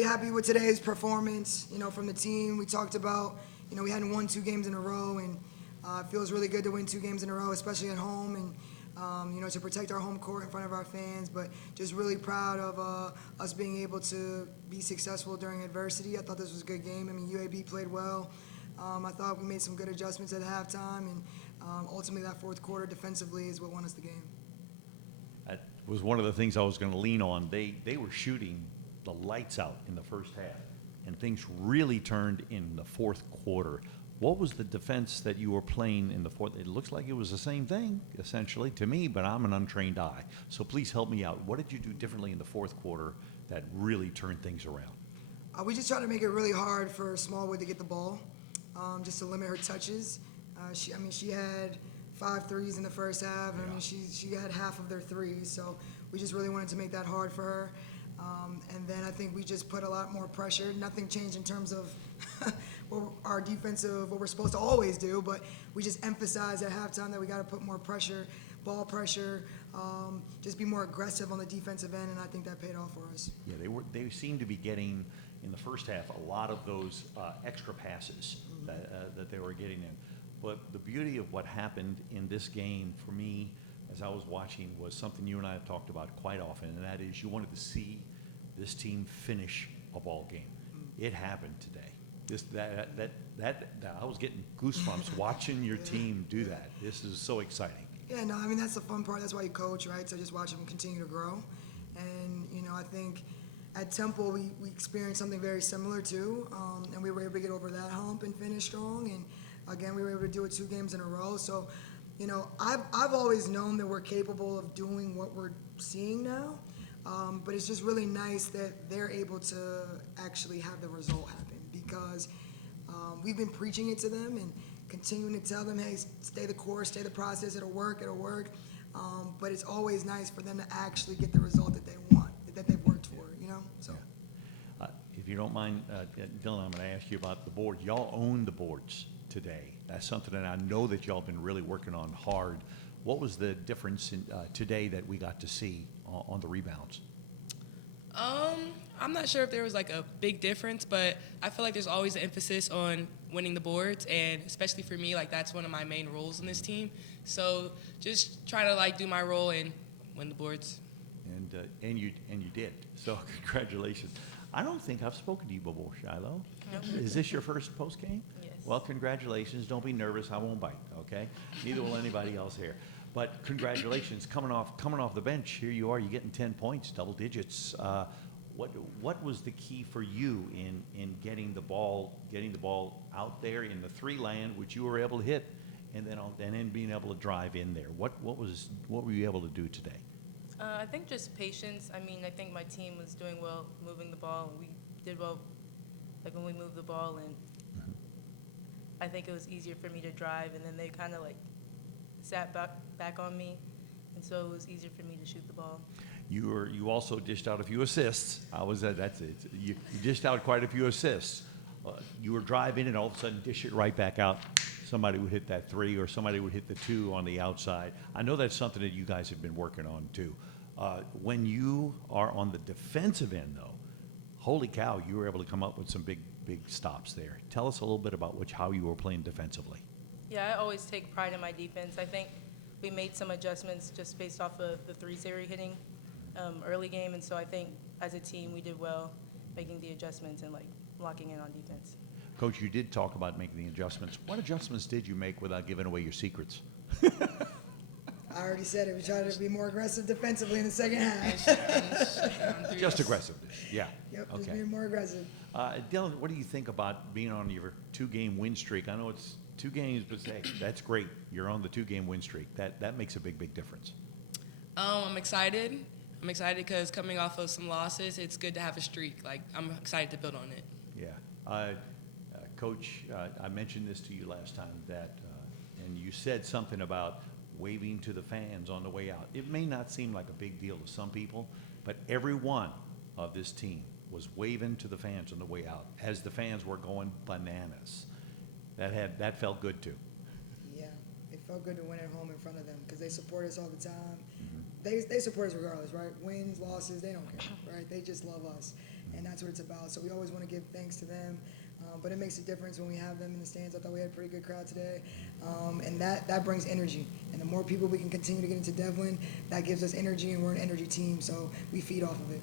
really happy with today's performance, from the team. We talked about, we hadn't won 2 games in a row, and it feels really good to win 2 games in a row, especially at home, and, to protect our home court in front of our fans. But just really proud of us being able to be successful during adversity. I thought this was a good game. I mean, UAB played well. I thought we made some good adjustments at halftime, and ultimately that fourth quarter defensively is what won us the game. That was one of the things I was going to lean on. They were shooting the lights out in the first half, and things really turned in the fourth quarter. What was the defense that you were playing in the fourth? It looks like it was the same thing, essentially, to me, but I'm an untrained eye. So please help me out. What did you do differently in the fourth quarter that really turned things around? We just tried to make it really hard for Smallwood to get the ball, just to limit her touches. She had 5 threes in the first half. Yeah. I mean, she had half of their threes, so we just really wanted to make that hard for her. And then I think we just put a lot more pressure. Nothing changed in terms of our defensive, what we're supposed to always do, but we just emphasized at halftime that we got to put more pressure, ball pressure, just be more aggressive on the defensive end, and I think that paid off for us. Yeah, they seemed to be getting, in the first half, a lot of those extra passes that they were getting in. But the beauty of what happened in this game, for me, as I was watching, was something you and I have talked about quite often, and that is you wanted to see this team finish a ball game. It happened today. I was getting goosebumps watching your team do that. This is so exciting. Yeah, no, I mean, that's the fun part. That's why you coach, right? So just watch them continue to grow. And, I think at Temple we experienced something very similar too, and we were able to get over that hump and finish strong. And again, we were able to do it 2 games in a row. So, I've always known that we're capable of doing what we're seeing now, but it's just really nice that they're able to actually have the result happen, because we've been preaching it to them and continuing to tell them, hey, stay the course, stay the process, it'll work. But it's always nice for them to actually get the result that they want, that they've worked for, So. Yeah. If you don't mind, Dyllan, I'm going to ask you about the board. Y'all own the boards today. That's something that I know that y'all been really working on hard. What was the difference in, today that we got to see on the rebounds? I'm not sure if there was like a big difference, but I feel like there's always an emphasis on winning the boards, and especially for me, like that's one of my main roles in this team. So just try to do my role and win the boards. And you did. So congratulations. I don't think I've spoken to you before, Shiloh. Nope. Is this your first post game? Yes. Well, congratulations. Don't be nervous. I won't bite. Okay. Neither will anybody else here. But congratulations, coming off the bench. Here you are. You're getting 10 points, double digits. What was the key for you in getting the ball out there in the 3 land, which you were able to hit, and then being able to drive in there? What were you able to do today? I think just patience. I mean, I think my team was doing well moving the ball, and we did well, when we moved the ball, and I think it was easier for me to drive, and then they kind of sat back on me, and so it was easier for me to shoot the ball. You also dished out a few assists. That's it. You dished out quite a few assists. You were driving and all of a sudden dish it right back out. Somebody would hit that 3 or somebody would hit the 2 on the outside. I know that's something that you guys have been working on too. When you are on the defensive end though, holy cow, you were able to come up with some big stops there. Tell us a little bit about how you were playing defensively. Yeah, I always take pride in my defense. I think we made some adjustments just based off of the 3s they were hitting early game, and so I think as a team we did well making the adjustments and locking in on defense. Coach, you did talk about making the adjustments. What adjustments did you make without giving away your secrets? I already said it. We tried to be more aggressive defensively in the second half. Just aggressiveness, yeah. Yep, Okay. just being more aggressive. Dyllan, what do you think about being on your 2-game win streak? I know it's 2 games, but hey, that's great. You're on the 2-game win streak. That makes a big difference. I'm excited. I'm excited because coming off of some losses, it's good to have a streak. I'm excited to build on it. Yeah. Coach, I mentioned this to you last time and you said something about waving to the fans on the way out. It may not seem like a big deal to some people, but every one of this team was waving to the fans on the way out as the fans were going bananas. That felt good too. Yeah, it felt good to win at home in front of them because they support us all the time. They support us regardless, right? Wins, losses, they don't care, right? They just love us. and that's what it's about. So we always want to give thanks to them, but it makes a difference when we have them in the stands. I thought we had a pretty good crowd today, and that brings energy. And the more people we can continue to get into Devlin, that gives us energy, and we're an energy team, so we feed off of it.